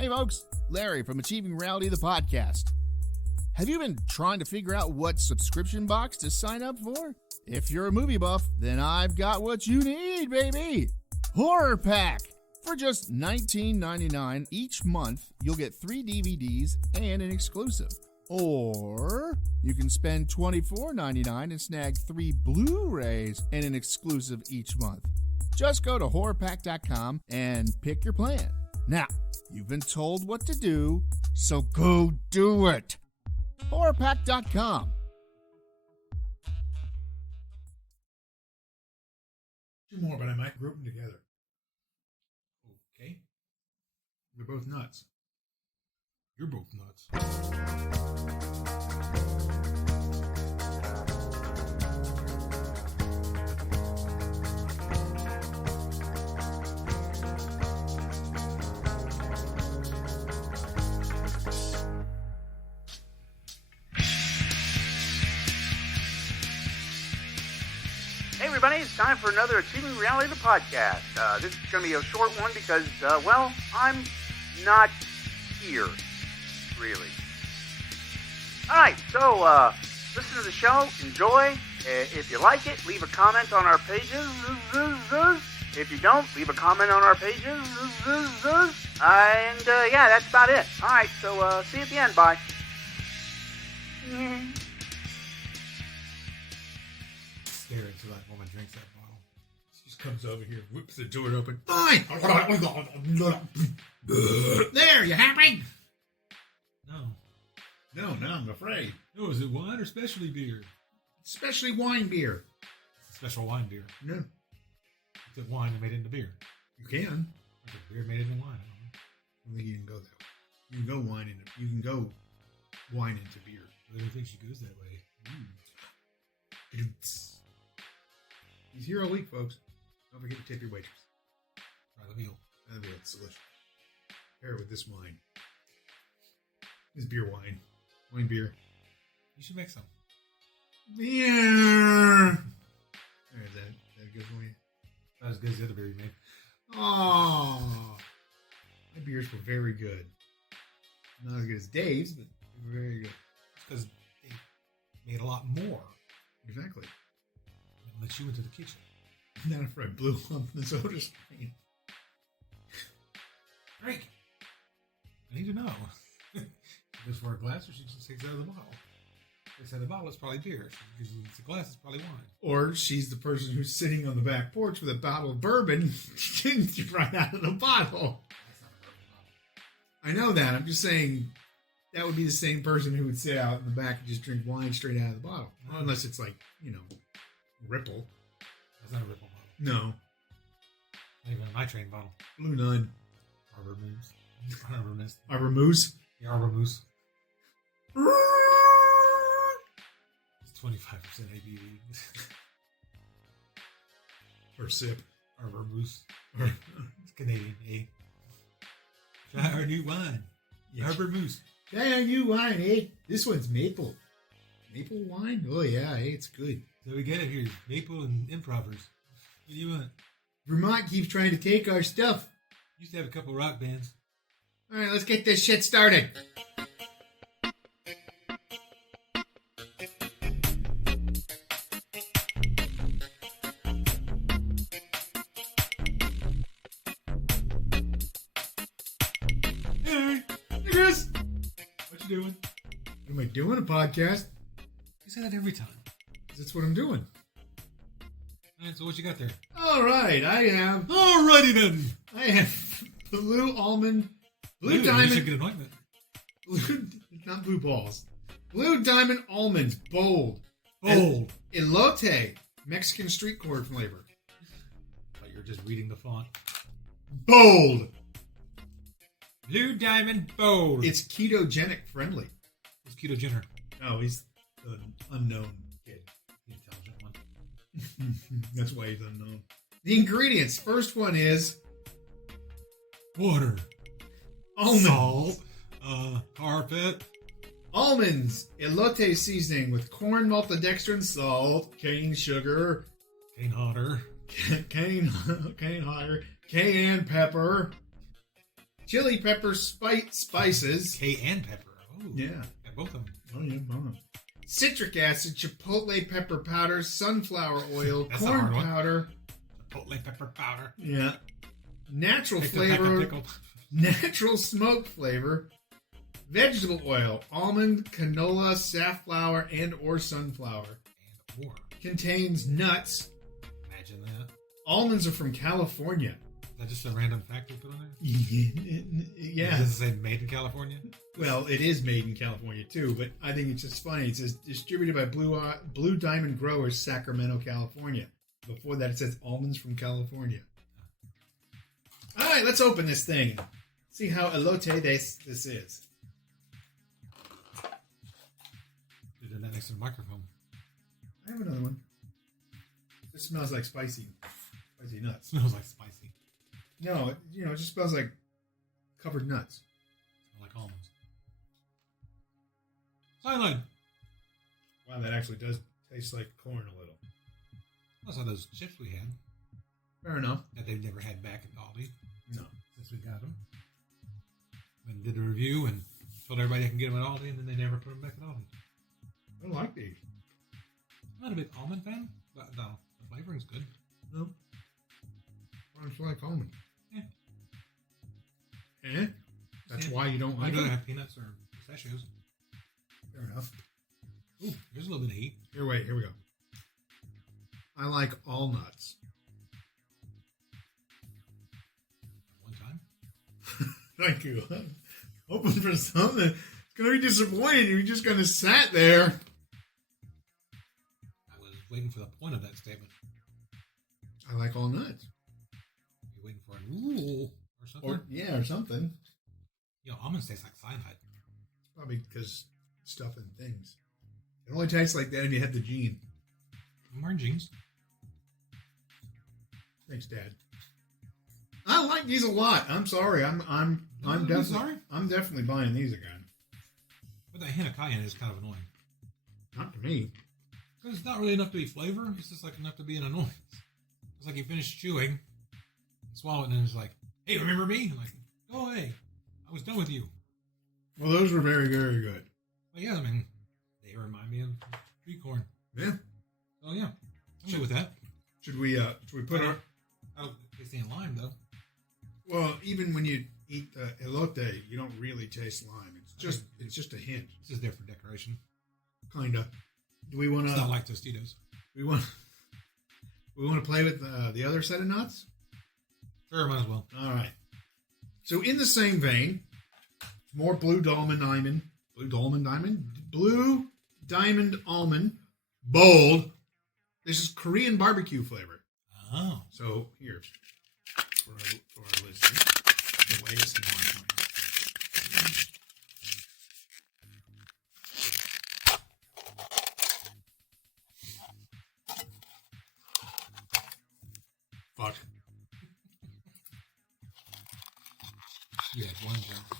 Hey folks, Larry from Achieving Reality, the podcast. Have you been trying to figure out what subscription box to sign up for? If you're a movie buff, then I've got what you need, baby! Horror Pack! For just $19.99 each month, you'll get 3 DVDs and an exclusive. Or you can spend $24.99 and snag 3 Blu-rays and an exclusive each month. Just go to horrorpack.com and pick your plan. Now, you've been told what to do, so go do it. horrorpack.com. Two more, but I might group them together. Okay. They're both nuts. You're both nuts. Hey everybody, it's time for another Achieving Reality, the podcast. This is going to be a short one because, well, I'm not here, really. Alright, so, listen to the show, enjoy. If you like it, leave a comment on our pages. If you don't, leave a comment on our pages. And, yeah, that's about it. Alright, so, see you at the end. Bye. Stare until that woman drinks that bottle. She just comes over here, whips the door open. Fine! There, you happy? No, I'm afraid. No, is it wine or specialty beer? Especially wine beer. It's a special wine beer. No, Is it wine made into beer? you can. Or is it beer made into wine? I don't think you can go that way. You can go wine into beer. I don't think she goes that way. He's here all week, folks. Don't forget to tip your waitress. Try the meal. It's delicious. Pair it with this wine. This beer wine. Wine beer. You should make some. Beer! There, is that good for you? Not as good as the other beer you made. Oh, my beers were very good. Not as good as Dave's, but they were very good. It's because they made a lot more. Exactly. And let you into the kitchen. Not after I blew up the soda screen. Drink. I need to know. Just for a glass, or she just takes it out of the bottle. Takes it out of the bottle, it's probably beer. Because it's a glass, it's probably wine. Or she's the person who's sitting on the back porch with a bottle of bourbon right out of the bottle. That's not a bourbon bottle. I know that. I'm just saying that would be the same person who would sit out in the back and just drink wine straight out of the bottle. Well, unless it's like, Ripple. That's not a Ripple bottle. No. Not even a nitrate bottle. Blue Nun. Arbor Moose. Arbor Mist. Arbor Moose. The Arbor Moose. It's 25% ABV. Or sip. Arbor Moose. It's Canadian, eh? Try our new wine. Yes. Arbor Moose. Try our new wine, eh? This one's maple. Maple wine? Oh, yeah, it's good. So we get it here. Maple and improvers. What do you want? Vermont keeps trying to take our stuff. Used to have a couple rock bands. All right, let's get this shit started. Hey, Hey, Chris. what you doing? What am I doing? A podcast? You say that every time. That's what I'm doing. All right, so what you got there? All right, I have Alrighty then. blue almond, blue You should diamond, get an ointment. not blue balls, blue diamond almonds, bold, Bold. elote, Mexican street corn flavor, Like you're just reading the font. bold. Blue Diamond Bold. It's ketogenic friendly. It's Keto Jenner. Oh, he's the unknown kid. The intelligent one. That's why he's unknown. The ingredients. First one is Water. almonds. Salt. Carpet. Almonds, elote seasoning with corn, maltodextrin, salt, cane sugar, Cane Hotter. cane hotter, cayenne pepper, chili pepper spices. K and pepper. Oh, Yeah. both of them. Oh, yeah, bomb. Citric acid, chipotle pepper powder, sunflower oil, That's a corn hard one. powder. Chipotle pepper powder. Yeah. Natural Pickle, flavor. pickle. Natural smoke flavor. Vegetable oil, almond, canola, safflower, and or sunflower. And more. Contains nuts. Imagine that. Almonds are from California. Is that just a random fact we put on there? Yeah. Does it say made in California? Well, it is made in California too, but I think it's just funny. It says distributed by Blue Diamond Growers, Sacramento, California. Before that, it says almonds from California. All right, let's open this thing. See how elote this is. You're doing that next to the microphone. I have another one. This smells like spicy nuts. Smells like spicy. No, it just smells like covered nuts. Smell like almonds. Cyanide. Wow, that actually does taste like corn a little. That's how those chips we had Fair enough. that they've never had back at Aldi No. since we got them. And did a review and told everybody they can get them at Aldi, and then they never put them back at Aldi. I don't like these. I'm not a big almond fan, but no, the flavoring's good. No. I just like almond. Yeah. Eh? That's Yeah. why you don't I like don't them? have peanuts or pistachios. Fair enough. Ooh, there's a little bit of heat. Here we go. I like all nuts. One time. Thank you. Hoping for something. It's going to be disappointing. You're just going to sat there. I was waiting for the point of that statement. I like all nuts. You're waiting for an ooh or something. Or something. You know, almonds taste like cyanide. Probably because stuff and things. It only tastes like that if you have the gene. I'm wearing jeans. Thanks, Dad. I like these a lot. I'm sorry. I'm Don't be definitely sorry. I'm definitely buying these again. But that hint of cayenne is kind of annoying. Not to me. Because it's not really enough to be flavor. It's just like enough to be an annoyance. It's like you finish chewing, swallow it, and then it's like, hey, remember me? I'm like, go away. I was done with you. Well, those were very, very good. But yeah, I mean, they remind me of tree corn. Yeah. So yeah, I'm good with that. Should we put our? I don't taste any lime though. Well, even when you eat the elote, you don't really taste lime. It's just a hint, It's just there for decoration. kinda. Do we want It's to? not like Tostitos. We want to play with the other set of nuts. Sure, might as well. All right. So in the same vein, more Blue Diamond almond, bold. This is Korean barbecue flavor. Oh. So here, for our listeners, the way it's more. Fuck. You had one job.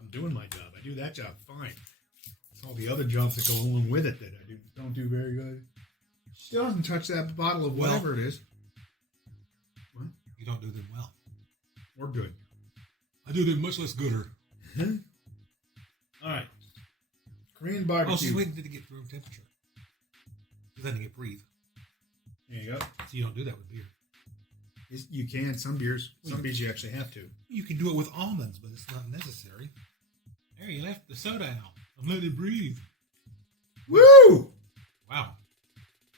I'm doing my job. I do that job fine. It's all the other jobs that go along with it that I don't do very good. Still doesn't touch that bottle of whatever it is. What? You don't do them well. We're good. I do them much less gooder. All right. Korean Oh, she's barbecue. waiting to get room temperature. Because then you get breathe. There you go. So you don't do that with beer. You can. Some beers you actually have to. You can do it with almonds, but it's not necessary. There, you left the soda out. I'm letting it breathe. Woo! Wow.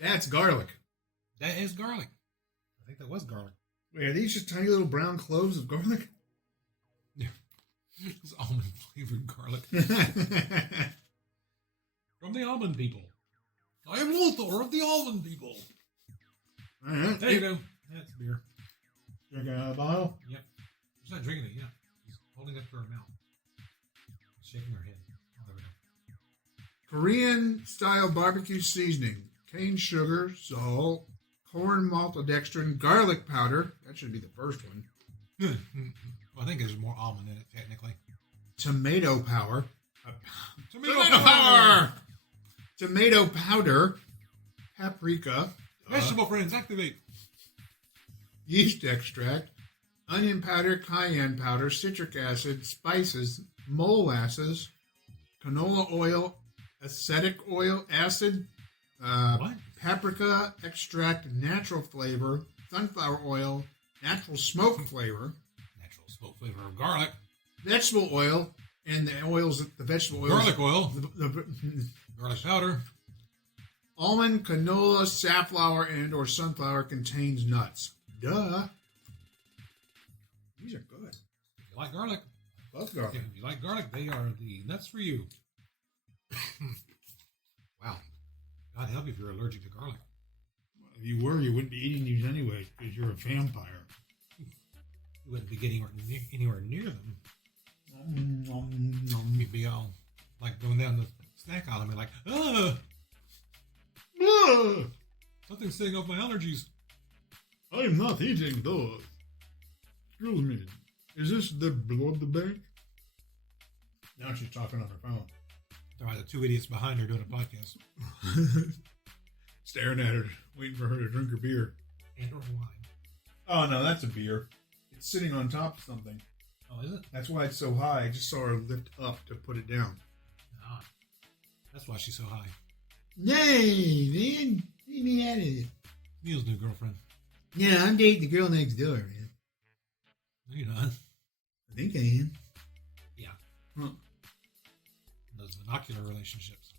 That's garlic. That is garlic. I think that was garlic. Wait, are these just tiny little brown cloves of garlic? Yeah. It's almond flavored garlic. From the almond people. I am Lothar of the almond people. All right. There you go. That's beer. Drink it out of the bottle. Yep. She's not drinking it, yeah. She's holding it up to her mouth. Shaking her head. Oh, there we go. Korean style barbecue seasoning. Cane sugar, salt, corn maltodextrin, garlic powder. That should be the first one. Well, I think there's more almond in it, technically. Tomato powder. Tomato power! Tomato powder. Paprika. Vegetable friends, activate. Yeast extract. onion powder, cayenne powder, citric acid, spices, molasses, canola oil, acetic oil, acid, What? paprika extract, natural flavor, sunflower oil, natural smoke flavor, Natural smoke flavor of garlic. vegetable oil, and the oils, the vegetable oils. Garlic oil. The Garlic powder. almond, canola, safflower, and or sunflower contains nuts. Duh. These are good. If you like garlic. Love garlic. If you like garlic, they are the nuts for you. Wow. God help you if you're allergic to garlic. If you were, you wouldn't be eating these anyway because you're a vampire. You wouldn't be getting anywhere near them. You'd be all like going down the snack aisle and be like, something's setting off my allergies. I'm not eating those. Excuse me. Is this the blood bank? Now she's talking on her phone. There are the two idiots behind her doing a podcast. Staring at her, waiting for her to drink her beer. And or wine. Oh, no, that's a beer. It's sitting on top of something. Oh, is it? That's why it's so high. I just saw her lift up to put it down. Ah. That's why she's so high. Hey, man. Leave me out of it. Neil's new girlfriend. Yeah, I'm dating the girl next door, man. No, you're not. I think I am. Yeah. Huh. Those monocular relationships.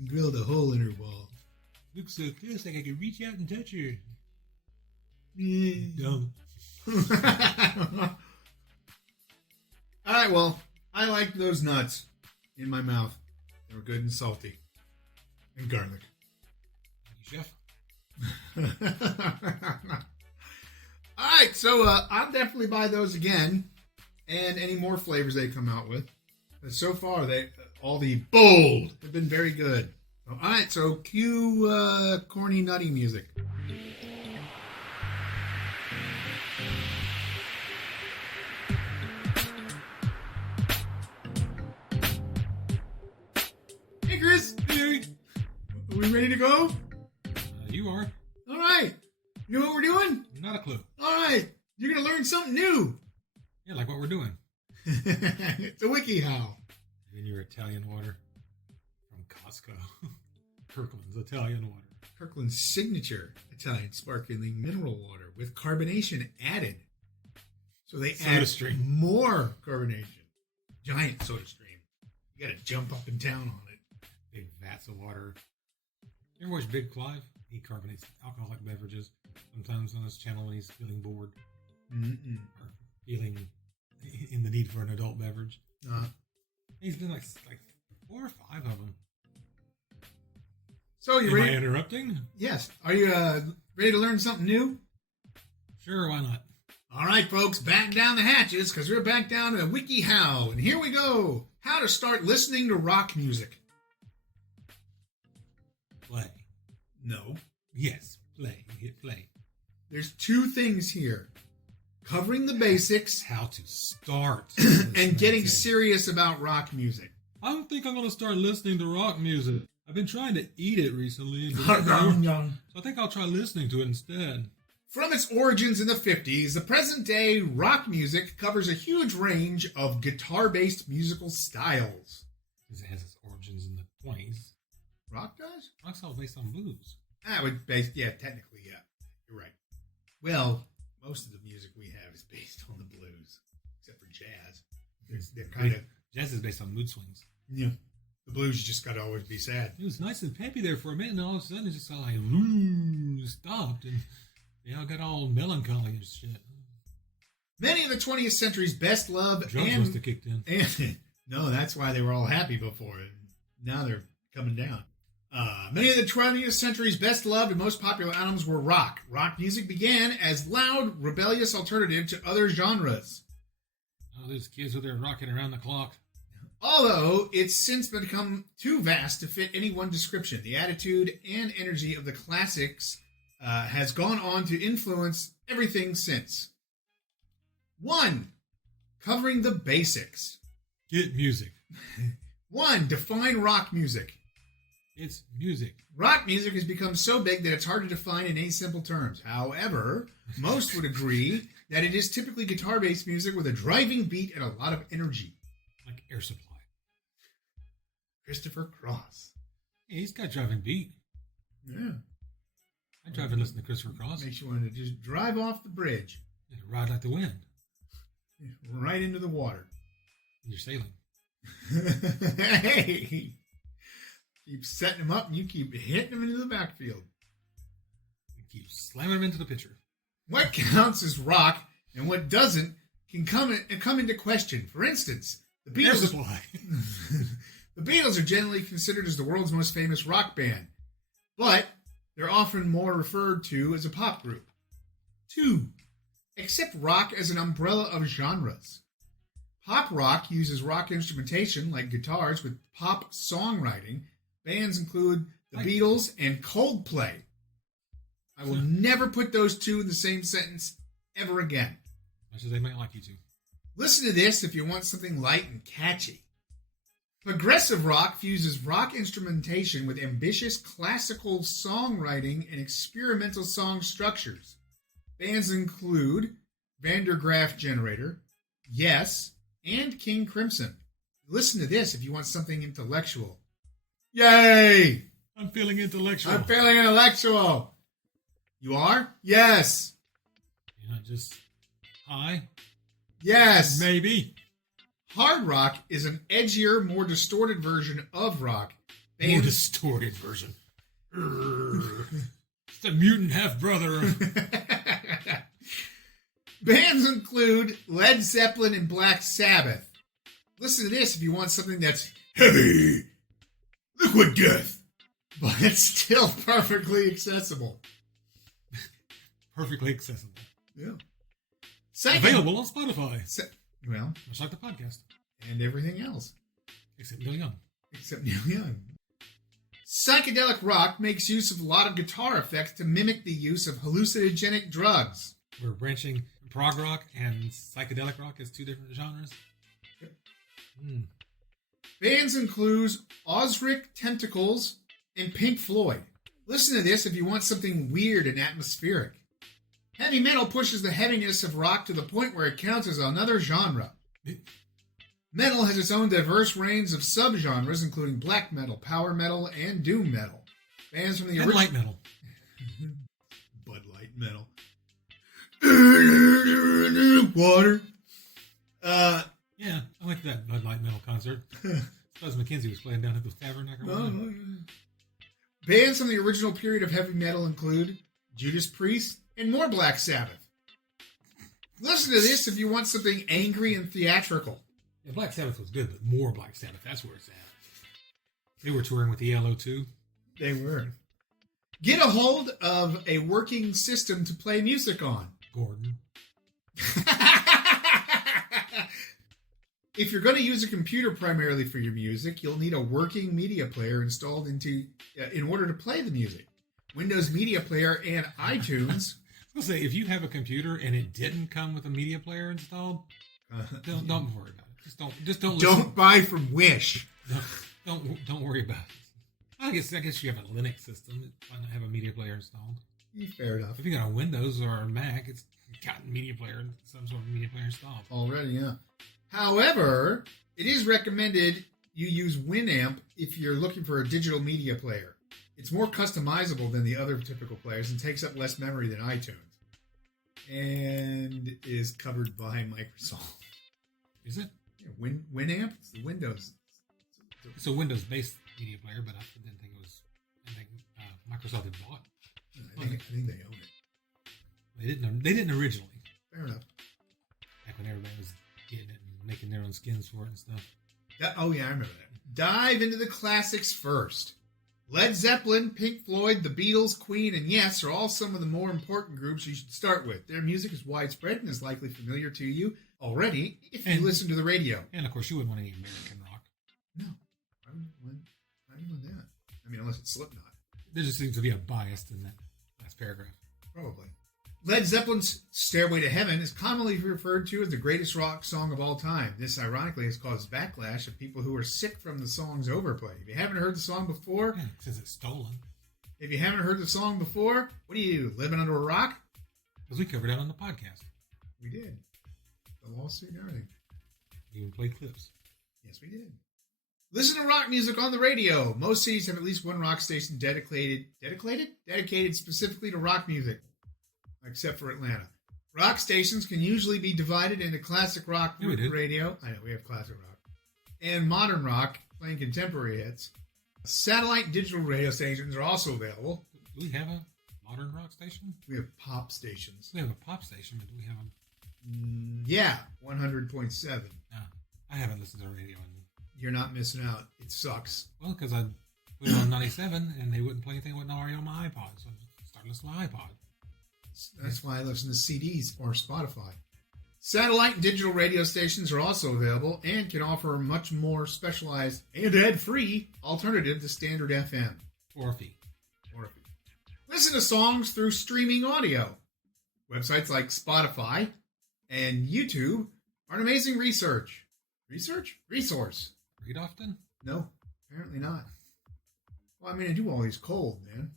I drilled a hole in her wall. Looks so close, like I could reach out and touch her. Yeah. Dumb. All right, well, I liked those nuts in my mouth. They were good and salty. And garlic. Thank you, Chef. All right, so I'll definitely buy those again, and any more flavors they come out with. But so far, all the bold have been very good. All right, so cue corny nutty music. Hey, Chris. Hey, Are we ready to go? you are. All right. You know what we're doing? Not a clue. All right. You're going to learn something new. Yeah, like what we're doing. It's a WikiHow. In your Italian water from Costco. Kirkland's Italian water. Kirkland's signature Italian sparkling mineral water with carbonation added. So they Soda add stream. more carbonation. Giant soda stream. You got to jump up and down on it. Big vats of water. You ever watch Big Clive? He carbonates alcoholic beverages sometimes on his channel when he's feeling bored Mm-mm. or feeling in the need for an adult beverage. He's done like 4 or 5 of them. So you Am I ready? interrupting? Yes. Are you ready to learn something new? Sure, why not? All right, folks, back down the hatches because we're back down to WikiHow. And here we go. How to start listening to rock music. Play. No. Yes, play. Hit play. There's 2 things here. Covering the basics How to start. and getting serious about rock music. I don't think I'm going to start listening to rock music. I've been trying to eat it recently. So I think I'll try listening to it instead. From its origins in the 50s, the present-day rock music covers a huge range of guitar-based musical styles. Because it has its origins in the 20s. Rock does? Rock's all based on blues. Yeah, technically, yeah. You're right. Well, most of the music we have is based on the blues, except for jazz. They're kind of... Jazz is based on mood swings. Yeah. The blues, you just got to always be sad. It was nice and peppy there for a minute, and all of a sudden it just all like stopped, and I got all melancholy and shit. Many of the 20th century's best loved Drugs must have kicked in. No, that's why they were all happy before. Now they're coming down. Many of the 20th century's best loved and most popular albums were rock. Rock music began as loud, rebellious alternative to other genres. Oh, those kids were there rocking around the clock. Although it's since become too vast to fit any one description, the attitude and energy of the classics has gone on to influence everything since. 1. Covering the basics. Get music. 1. Define rock music. It's music. Rock music has become so big that it's hard to define in any simple terms. However, most would agree that it is typically guitar-based music with a driving beat and a lot of energy. Like Air Supply. Christopher Cross. Yeah, he's got driving beat. Yeah. I drive and listen to Christopher Cross. Makes you want to just drive off the bridge. Yeah, ride like the wind. Right into the water. And you're sailing. Hey! Keep setting them up and you keep hitting them into the backfield. You keep slamming them into the pitcher. What counts as rock and what doesn't can come into question. For instance, the Air Beatles. Supply. The Beatles are generally considered as the world's most famous rock band, but they're often more referred to as a pop group. 2. Accept rock as an umbrella of genres. Pop rock uses rock instrumentation like guitars with pop songwriting. Bands include the Beatles and Coldplay. I will never put those two in the same sentence ever again. Much as they might like you to. Listen to this if you want something light and catchy. Progressive rock fuses rock instrumentation with ambitious classical songwriting and experimental song structures. Bands include Vandergraaf Generator, Yes, and King Crimson. Listen to this if you want something intellectual. Yay! I'm feeling intellectual. I'm feeling intellectual. You are? Yes. You're not just high? Yes. Maybe. Hard rock is an edgier, more distorted version of rock. More distorted version. It's the mutant half-brother. Bands include Led Zeppelin and Black Sabbath. Listen to this if you want something that's heavy, liquid death, but it's still perfectly accessible. Perfectly accessible. Yeah. Available on Spotify. Well, much like the podcast. And everything else. Except Neil Young. Except Neil Young. Psychedelic rock makes use of a lot of guitar effects to mimic the use of hallucinogenic drugs. We're branching prog rock and psychedelic rock as two different genres. Yep. Mm. Bands include Ozric Tentacles and Pink Floyd. Listen to this if you want something weird and atmospheric. Heavy metal pushes the heaviness of rock to the point where it counts as another genre. Metal has its own diverse range of subgenres, including black metal, power metal, and doom metal. Bands from the and light metal. Bud Light metal. Water. Yeah, I went to that Bud Light metal concert. Buzz McKenzie was playing down at the Tabernacle. Bands from the original period of heavy metal include Judas Priest and more Black Sabbath. Listen to this if you want something angry and theatrical. Yeah, Black Sabbath was good, but more Black Sabbath. That's where it's at. They were touring with the ELO too. They were. Get a hold of a working system to play music on. Gordon. If you're going to use a computer primarily for your music, you'll need a working media player installed in order to play the music. Windows Media Player and iTunes. I'll say, if you have a computer and it didn't come with a media player installed, don't worry about it. Just don't listen. Don't buy from Wish. Don't worry about it. I guess you have a Linux system. It might not have a media player installed. Fair enough. If you got a Windows or a Mac, it's got a media player, some sort of media player installed. Already, yeah. However, it is recommended you use Winamp if you're looking for a digital media player. It's more customizable than the other typical players and takes up less memory than iTunes. And is covered by Microsoft. Is it? Yeah, Winamp? It's the Windows. It's a Windows-based media player, but I didn't think it was anything Microsoft had bought. I think they own it. They didn't originally. Fair enough. Back when everybody was getting it and making their own skins for it and stuff. I remember that. Dive into the classics first. Led Zeppelin, Pink Floyd, the Beatles, Queen, and Yes are all some of the more important groups you should start with. Their music is widespread and is likely familiar to you already if you listen to the radio. And, of course, you wouldn't want any American rock. No. Why would you want that? I mean, unless it's Slipknot. There just seems to be a bias in that last paragraph. Probably. Led Zeppelin's Stairway to Heaven is commonly referred to as the greatest rock song of all time. This, ironically, has caused backlash of people who are sick from the song's overplay. If you haven't heard the song before, Yeah, since it's stolen. what are you, living under a rock? Because we covered that on the podcast. We did. The lawsuit and everything. We even played clips. Yes, we did. Listen to rock music on the radio. Most cities have at least one rock station dedicated specifically to rock music, except for Atlanta. Rock stations can usually be divided into classic rock radio. I know, we have classic rock. And modern rock, playing contemporary hits. Satellite and digital radio stations are also available. Do we have a modern rock station? We have pop stations. We have a pop station, but do we have a... Yeah, 100.7. No, I haven't listened to the radio. You're not missing out. It sucks. Well, because I put it on 97, and they wouldn't play anything with no audio on my iPod, so I started listening to my iPod. That's why I listen to CDs or Spotify. Satellite and digital radio stations are also available and can offer a much more specialized and ad-free alternative to standard FM. For a fee. Listen to songs through streaming audio. Websites like Spotify and YouTube are an amazing resource. Read often? No, apparently not. Well, I mean, I do all these cold, man.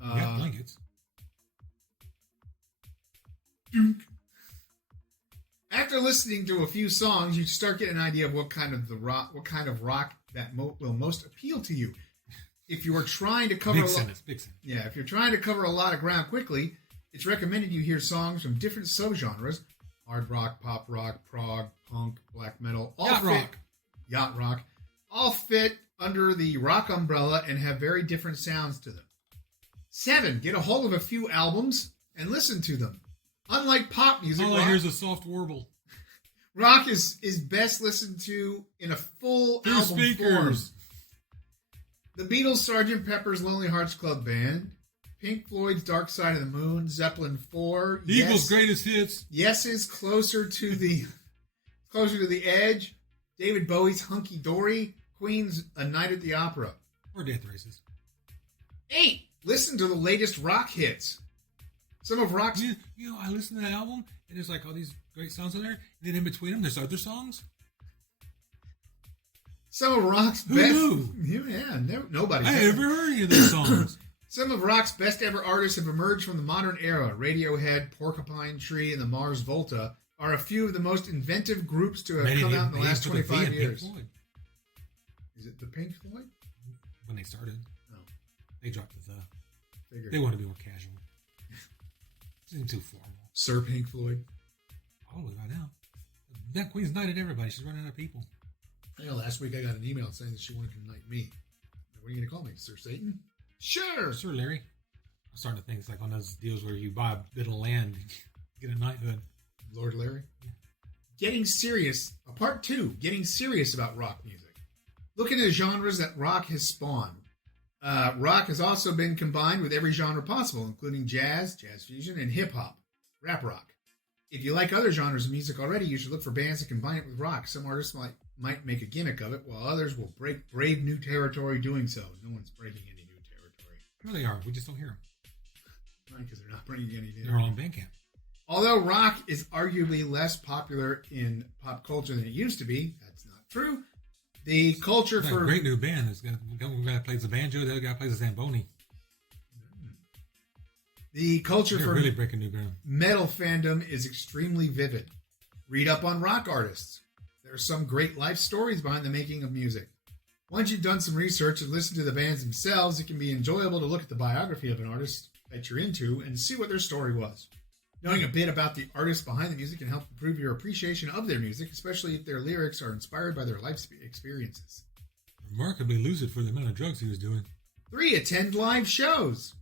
We have blankets. After listening to a few songs, you start getting an idea of what kind of rock that will most appeal to you. If you are trying to cover Big sentence. if you're trying to cover a lot of ground quickly, it's recommended you hear songs from different subgenres: hard rock, pop rock, prog, punk, black metal, yacht rock, all fit under the rock umbrella and have very different sounds to them. 7. Get a hold of a few albums and listen to them. Unlike pop music, all I hear is a soft warble. Rock is best listened to in a full Through album speakers. form. The Beatles' Sgt. Pepper's Lonely Hearts Club Band, Pink Floyd's Dark Side of the Moon, Zeppelin 4, The Eagles' greatest hits. Yes's Closer to the Edge, David Bowie's Hunky Dory, Queen's A Night at the Opera. Or death races. 8. Listen to the latest rock hits. Some of rock's... You know, I listened to that album, and there's like all these great songs on there, and then in between them, there's other songs. Some of rock's Who best... knew? Yeah, nobody. I never heard any of those songs. Some of rock's best ever artists have emerged from the modern era. Radiohead, Porcupine Tree, and the Mars Volta are a few of the most inventive groups to have come out in the last 25 years. Is it the Pink Floyd? When they started. No. They dropped the Figured. They want to be more casual. Seems too formal. Sir Pink Floyd. Probably by now. That Queen's knighted everybody. She's running out of people. I know, last week I got an email saying that she wanted to knight me. What are you going to call me? Sir Satan? Sure. Sir Larry. I'm starting to think it's like one of those deals where you buy a bit of land and get a knighthood. Lord Larry? Yeah. Getting serious. Part 2. Getting serious about rock music. Looking at genres that rock has spawned. Rock has also been combined with every genre possible, including jazz fusion, and hip-hop, rap rock. If you like other genres of music already, you should look for bands that combine it with rock. Some artists might make a gimmick of it, while others will break brave new territory doing so. No one's breaking any new territory. Here they are. We just don't hear them. Right, because they're not breaking any new. They're all on Bandcamp. Although rock is arguably less popular in pop culture than it used to be, that's not true. The culture for... a great new band. One guy plays the banjo, the other guy plays the Zamboni. The culture They're for really breaking new ground. Metal fandom is extremely vivid. Read up on rock artists. There are some great life stories behind the making of music. Once you've done some research and listened to the bands themselves, it can be enjoyable to look at the biography of an artist that you're into and see what their story was. Knowing a bit about the artists behind the music can help improve your appreciation of their music, especially if their lyrics are inspired by their life experiences. Remarkably lucid for the amount of drugs he was doing. 3. Attend live shows.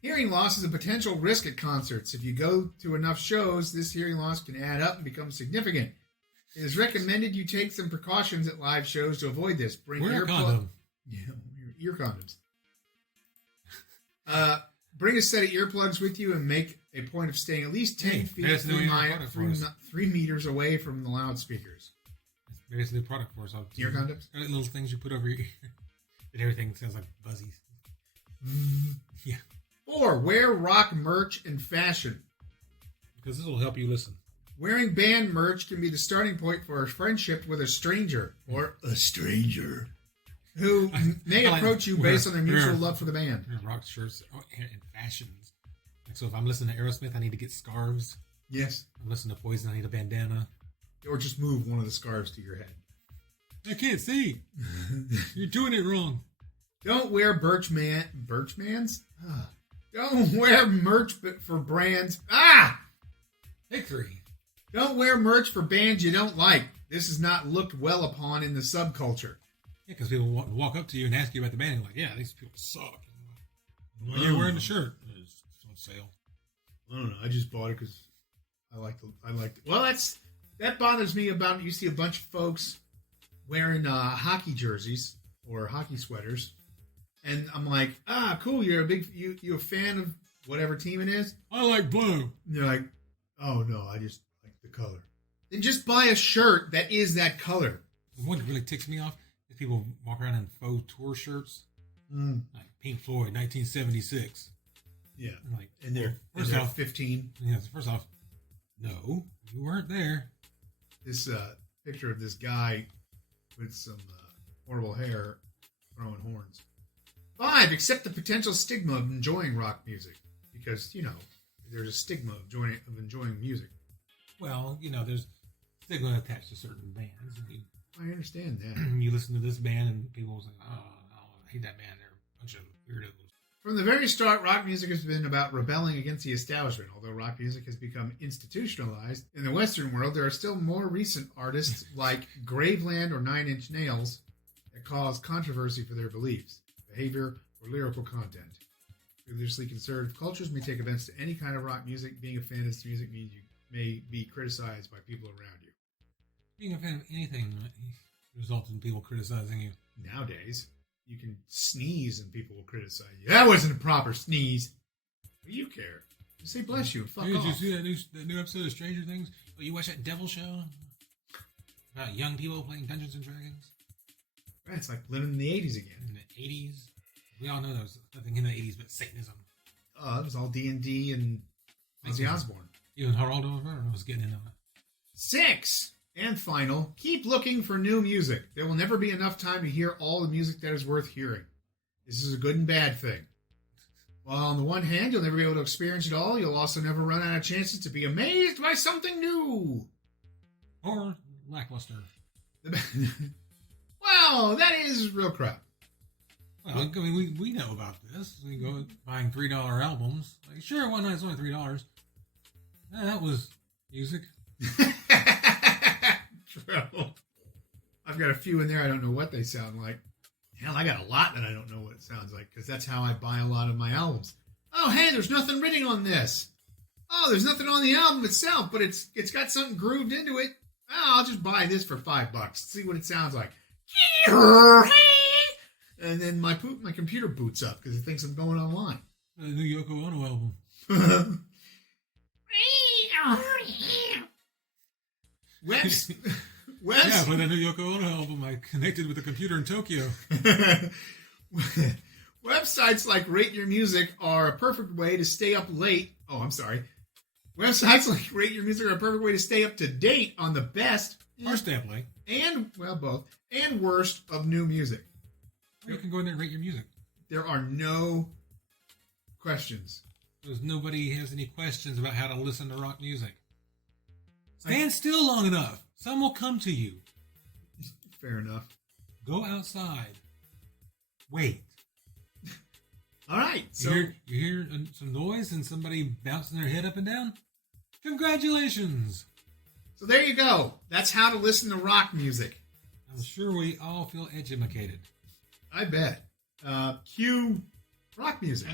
Hearing loss is a potential risk at concerts. If you go to enough shows, this hearing loss can add up and become significant. It is recommended you take some precautions at live shows to avoid this. Wear a condom. Ear condoms. Bring a set of earplugs with you and make a point of staying at least 10 feet 3 meters away from the loudspeakers. Maybe it's a new product for us. Ear condoms? Little things you put over your ear. And everything sounds like buzzies. Yeah. 4. Wear rock merch and fashion. because this will help you listen. Wearing band merch can be the starting point for a friendship with a stranger or a stranger who may approach you based on their mutual love for the band. Rock shirts and fashions. Like, so if I'm listening to Aerosmith, I need to get scarves. Yes. I'm listening to Poison, I need a bandana. Or just move one of the scarves to your head. I can't see. You're doing it wrong. Don't wear Birchmans? Don't wear merch for brands. Take 3. Don't wear merch for bands you don't like. This is not looked well upon in the subculture. Yeah, because people walk up to you and ask you about the band. You're like, yeah, these people suck. Why are you wearing the shirt? It's on sale. I don't know. I just bought it because I liked it. Well, that bothers me about, you see a bunch of folks wearing hockey jerseys or hockey sweaters. And I'm like, cool. You're a fan of whatever team it is. I like blue. And they're like, oh no, I just like the color. Then just buy a shirt that is that color. What really ticks me off is people walk around in faux tour shirts, like Pink Floyd, 1976. Yeah, I'm like, and they're 15. Yeah, first off, no, you weren't there. This picture of this guy with some horrible hair throwing horns. 5, accept the potential stigma of enjoying rock music. Because, there's a stigma of enjoying music. Well, there's stigma attached to certain bands. I understand that. You listen to this band and people say, oh, I hate that band. They're a bunch of weirdos. From the very start, rock music has been about rebelling against the establishment. Although rock music has become institutionalized, in the Western world, there are still more recent artists like Graveland or Nine Inch Nails that cause controversy for their beliefs, behavior, or lyrical content. Religiously conservative cultures may take offense to any kind of rock music. Being a fan of this music means you may be criticized by people around you. Being a fan of anything results in people criticizing you. Nowadays, you can sneeze and people will criticize you. That wasn't a proper sneeze. What do you care? Just say bless you and fuck off. Did you see that new episode of Stranger Things? Oh, you watch that Devil show? About young people playing Dungeons and Dragons? Right, it's like living in the 80s again. In the 80s? We all know there was nothing in the 80s but Satanism. It was all D&D and Ozzy Osbourne. Even Geraldo Rivera was getting into it. 6, and final, keep looking for new music. There will never be enough time to hear all the music that is worth hearing. This is a good and bad thing. While on the one hand, you'll never be able to experience it all, you'll also never run out of chances to be amazed by something new. Or lackluster. Well, that is real crap. Well, I mean, we know about this. We go buying $3 albums. Like, sure, one night's only $3. That was music. True. I've got a few in there. I don't know what they sound like. Hell, I got a lot that I don't know what it sounds like because that's how I buy a lot of my albums. Oh, hey, there's nothing written on this. Oh, there's nothing on the album itself, but it's got something grooved into it. Oh, I'll just buy this for $5. See what it sounds like. And then my computer boots up because it thinks I'm going online. The new Yoko Ono album. Yeah, for the new Yoko Ono album, I connected with a computer in Tokyo. Websites like Rate Your Music are a perfect way to stay up late. Oh, I'm sorry. Websites like Rate Your Music are a perfect way to stay up to date on the best Or stay up late. And, well, both. And worst of new music. Or you can go in there and rate your music. There are no questions. Because nobody has any questions about how to listen to rock music. Stand still long enough. Some will come to you. Fair enough. Go outside. Wait. All right. So you hear some noise and somebody bouncing their head up and down? Congratulations. So there you go. That's how to listen to rock music. I'm sure we all feel educated. I bet. Cue rock music.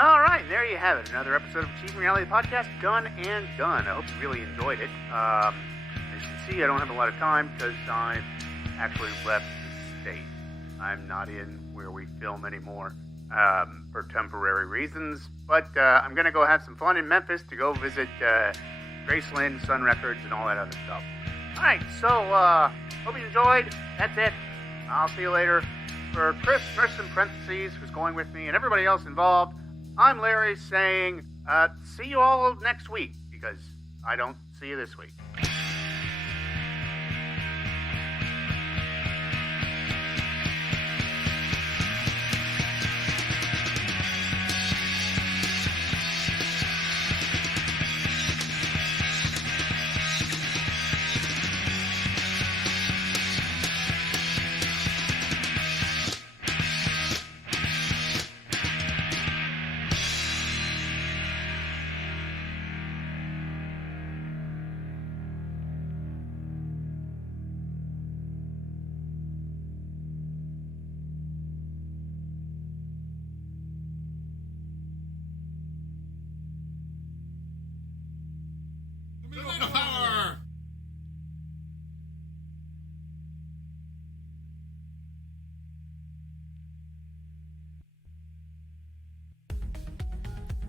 All right, there you have it. Another episode of Achieving Reality Podcast done and done. I hope you really enjoyed it. As you can see, I don't have a lot of time because I've actually left the state. I'm not in where we film anymore for temporary reasons. But I'm going to go have some fun in Memphis to go visit Graceland, Sun Records, and all that other stuff. All right, so hope you enjoyed. That's it. I'll see you later. For Chris, Nurse in Parentheses, who's going with me, and everybody else involved, I'm Larry saying, see you all next week, because I don't see you this week.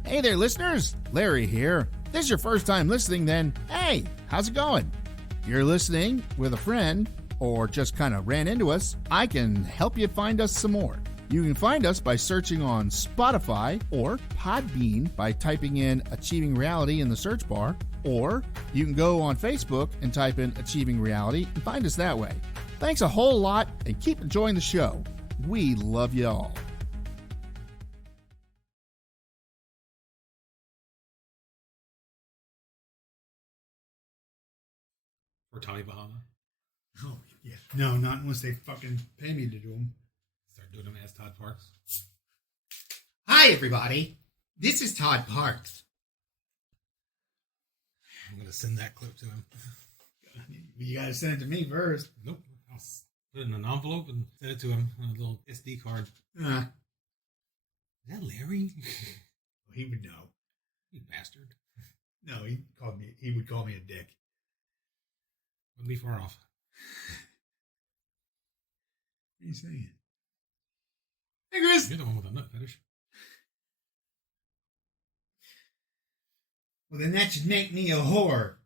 Hey there, listeners. Larry here. If this is your first time listening, then hey, how's it going? If you're listening with a friend or just kind of ran into us, I can help you find us some more. You can find us by searching on Spotify or Podbean by typing in Achieving Reality in the search bar, or you can go on Facebook and type in Achieving Reality and find us that way. Thanks a whole lot and keep enjoying the show. We love you all. Or Tommy Bahama. Oh, yeah. No, not unless they fucking pay me to do them. Start doing them as Todd Parks. Hi, everybody. This is Todd Parks. I'm going to send that clip to him. You gotta send it to me first. Nope. I'll put it in an envelope and send it to him on a little SD card. Is that Larry? He would know. You bastard. No, he would call me a dick. Wouldn't be far off. What are you saying? Hey, Chris. You're the one with the nut fetish. Well, then that should make me a whore.